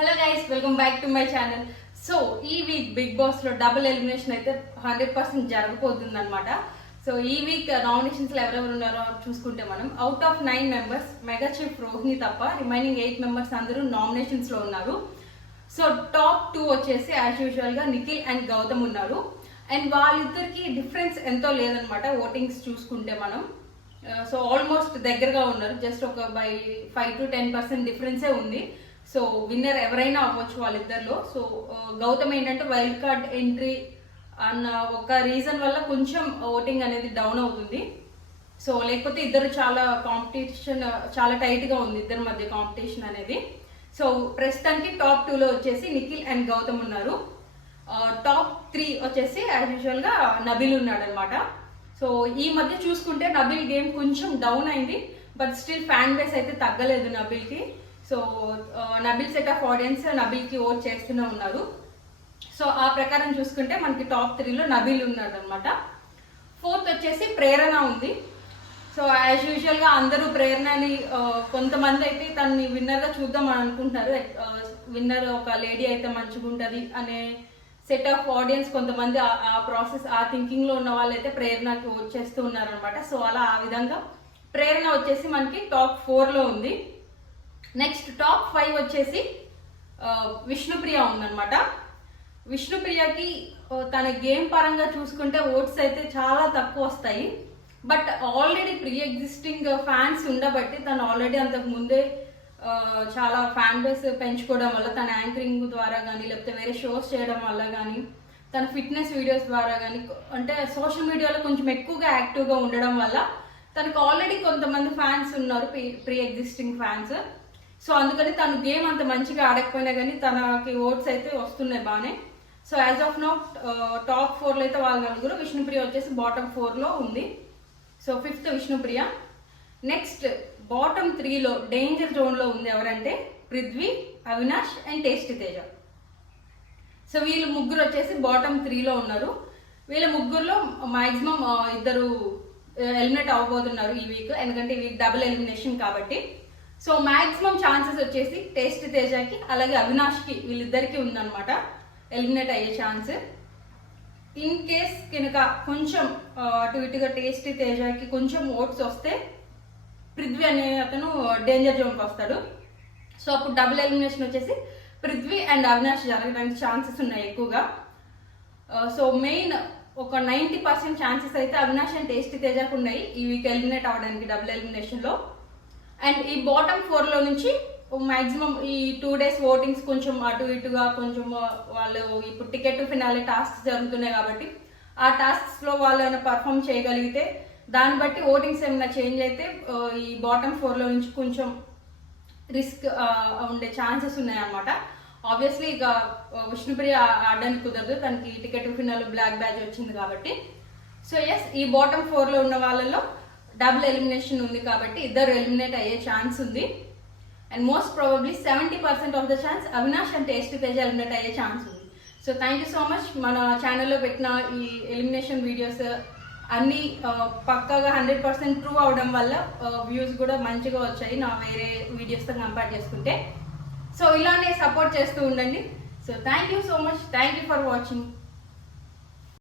Hello guys, welcome back to my channel. So ఈ week big boss లో double elimination అయితే 100% జరగబోతుంది అనమాట. సో ఈ వీక్ నామినేషన్స్ లో ఎవరెవరు ఉన్నారో చూసుకుంటే మనం out of 9 members mega chief Rohini తప్ప రిమైనింగ్ 8 మెంబర్స్ అందరూ నామినేషన్స్ లో ఉన్నారు. సో టాప్ 2 వచ్చేసి యాజ్ యూజువల్ గా నిఖిల్ అండ్ గౌతమ్ ఉన్నారు. అండ్ వాళ్ళిద్దరికి డిఫరెన్స్ ఎంతో లేదనమాట ఓటింగ్స్ చూసుకుంటే మనం. సో ఆల్మోస్ట్ దగ్గరగా ఉన్నారు, జస్ట్ ఒక బై 5 to 10% డిఫరెన్సే ఉంది. సో విన్నర్ ఎవరైనా అవ్వచ్చు వాళ్ళిద్దరిలో. సో గౌతమ్ ఏంటంటే వైల్డ్ కార్డ్ ఎంట్రీ అన్న ఒక రీజన్ వల్ల కొంచెం ఓటింగ్ అనేది డౌన్ అవుతుంది. సో లేకపోతే ఇద్దరు చాలా కాంపిటీషన్ చాలా టైట్గా ఉంది ఇద్దరి మధ్య కాంపిటీషన్ అనేది. సో ప్రస్తుతానికి టాప్ 2లో వచ్చేసి నిఖిల్ అండ్ గౌతమ్ ఉన్నారు. టాప్ 3 వచ్చేసి యాజ్ యూజువల్గా నబిల్ ఉన్నాడు అనమాట. సో ఈ మధ్య చూసుకుంటే నబిల్ గేమ్ కొంచెం డౌన్ అయింది, బట్ స్టిల్ ఫ్యాన్ బేస్ అయితే తగ్గలేదు నబిల్కి. So Nabeel set of audience నబిల్కి ఓట్ చేస్తూనే ఉన్నారు. సో ఆ ప్రకారం చూసుకుంటే మనకి టాప్ 3లో నబిల్ ఉన్నాడు అనమాట. 4th వచ్చేసి ప్రేరణ ఉంది. సో యాజ్ యూజువల్గా అందరూ ప్రేరణని కొంతమంది అయితే తనని విన్నర్గా చూద్దాం అని అనుకుంటారు. విన్నర్ ఒక లేడీ అయితే మంచిగా ఉంటుంది అనే సెట్ ఆఫ్ ఆడియన్స్ కొంతమంది ఆ ప్రాసెస్ ఆ థింకింగ్లో ఉన్న వాళ్ళైతే ప్రేరణకి ఓట్ చేస్తూ ఉన్నారనమాట. సో అలా ఆ విధంగా ప్రేరణ వచ్చేసి మనకి టాప్ 4లో ఉంది. నెక్స్ట్ టాప్ 5 వచ్చేసి విష్ణుప్రియ ఉందన్నమాట. విష్ణుప్రియకి తన గేమ్ పరంగా చూసుకుంటే ఓట్స్ అయితే చాలా తక్కువ వస్తాయి, but already pre existing fans ఉండబట్టి తను ఆల్రెడీ అంతకు ముందే చాలా ఫ్యాన్ బేస్ పెంచుకోవడం వల్ల తన యాంకరింగ్ ద్వారా కానీ లేకపోతే వేరే షోస్ చేయడం వల్ల కానీ తన ఫిట్నెస్ వీడియోస్ ద్వారా కానీ అంటే సోషల్ మీడియాలో కొంచెం ఎక్కువగా యాక్టివ్గా ఉండడం వల్ల తనకు ఆల్రెడీ కొంతమంది ఫ్యాన్స్ ఉన్నారు, ప్రీ ఎగ్జిస్టింగ్ ఫ్యాన్స్. సో అందుకని తను గేమ్ అంత మంచిగా ఆడకపోయినా కానీ తనకి ఓట్స్ అయితే వస్తున్నాయి బాగానే. So as of now top 4లో అయితే వాళ్ళ నలుగురు. విష్ణుప్రియ వచ్చేసి బాటమ్ 4లో ఉంది. So 5th Vishnupriya. Next bottom 3లో డేంజర్ జోన్లో ఉంది ఎవరంటే Prithvi, Avinash and tasty Teja. So వీళ్ళు ముగ్గురు వచ్చేసి బాటమ్ 3లో ఉన్నారు. వీళ్ళ ముగ్గురులో మాక్సిమం ఇద్దరు ఎలిమినేట్ అవ్వబోతున్నారు ఈ వీక్, ఎందుకంటే ఈ వీక్ డబుల్ ఎలిమినేషన్ కాబట్టి. సో మాక్సిమం ఛాన్సెస్ వచ్చేసి టేస్టీ తేజకి అలాగే అవినాష్కి వీళ్ళిద్దరికి ఉందన్నమాట ఎలిమినేట్ అయ్యే ఛాన్స్. ఇన్ కేస్ కనుక కొంచెం అటు ఇటుగా టేస్టీ తేజకి కొంచెం ఓట్స్ వస్తే పృథ్వీ అనే అతను డేంజర్ జోన్కి వస్తాడు. సో అప్పుడు డబుల్ ఎలిమినేషన్ వచ్చేసి పృథ్వీ అండ్ అవినాష్ జరగడానికి ఛాన్సెస్ ఉన్నాయి ఎక్కువగా. సో మెయిన్ ఒక 90% ఛాన్సెస్ అయితే అవినాష్ అండ్ టేస్టీ తేజకు ఉన్నాయి ఈ వీక్ ఎలిమినేట్ అవ్వడానికి డబుల్ ఎలిమినేషన్లో. అండ్ ఈ బాటమ్ 4లో నుంచి మ్యాక్సిమం ఈ 2 days ఓటింగ్స్ కొంచెం అటు ఇటుగా కొంచెం వాళ్ళు ఇప్పుడు టికెట్ టు ఫినాలే టాస్క్స్ జరుగుతున్నాయి కాబట్టి ఆ టాస్క్స్లో వాళ్ళు ఏమైనా పర్ఫామ్ చేయగలిగితే దాన్ని బట్టి ఓటింగ్స్ ఏమైనా చేంజ్ అయితే ఈ బాటమ్ 4లో నుంచి కొంచెం రిస్క్ ఉండే ఛాన్సెస్ ఉన్నాయన్నమాట. ఆబ్వియస్లీ ఇక విష్ణుప్రియ ఆడడానికి కుదరదు, తనకి టికెట్ టు ఫినాల్ బ్లాక్ బ్యాచ్ వచ్చింది కాబట్టి. సో ఎస్, ఈ బాటమ్ 4లో ఉన్న వాళ్ళలో డబుల్ ఎలిమినేషన్ ఉంది కాబట్టి ఇద్దరు ఎలిమినేట్ అయ్యే ఛాన్స్ ఉంది. And most probably 70% of the chance Avinash and tasty Teja eliminate అయ్యే ఛాన్స్ ఉంది. So thank you so much. మన ఛానల్లో పెట్టిన ఈ ఎలిమినేషన్ వీడియోస్ అన్నీ పక్కాగా 100% ట్రూ అవడం వల్ల వ్యూస్ కూడా మంచిగా వచ్చాయి నా వేరే వీడియోస్తో కంపేర్ చేసుకుంటే. సో ఇలానే సపోర్ట్ చేస్తూ ఉండండి. So thank you so much. Thank you for watching.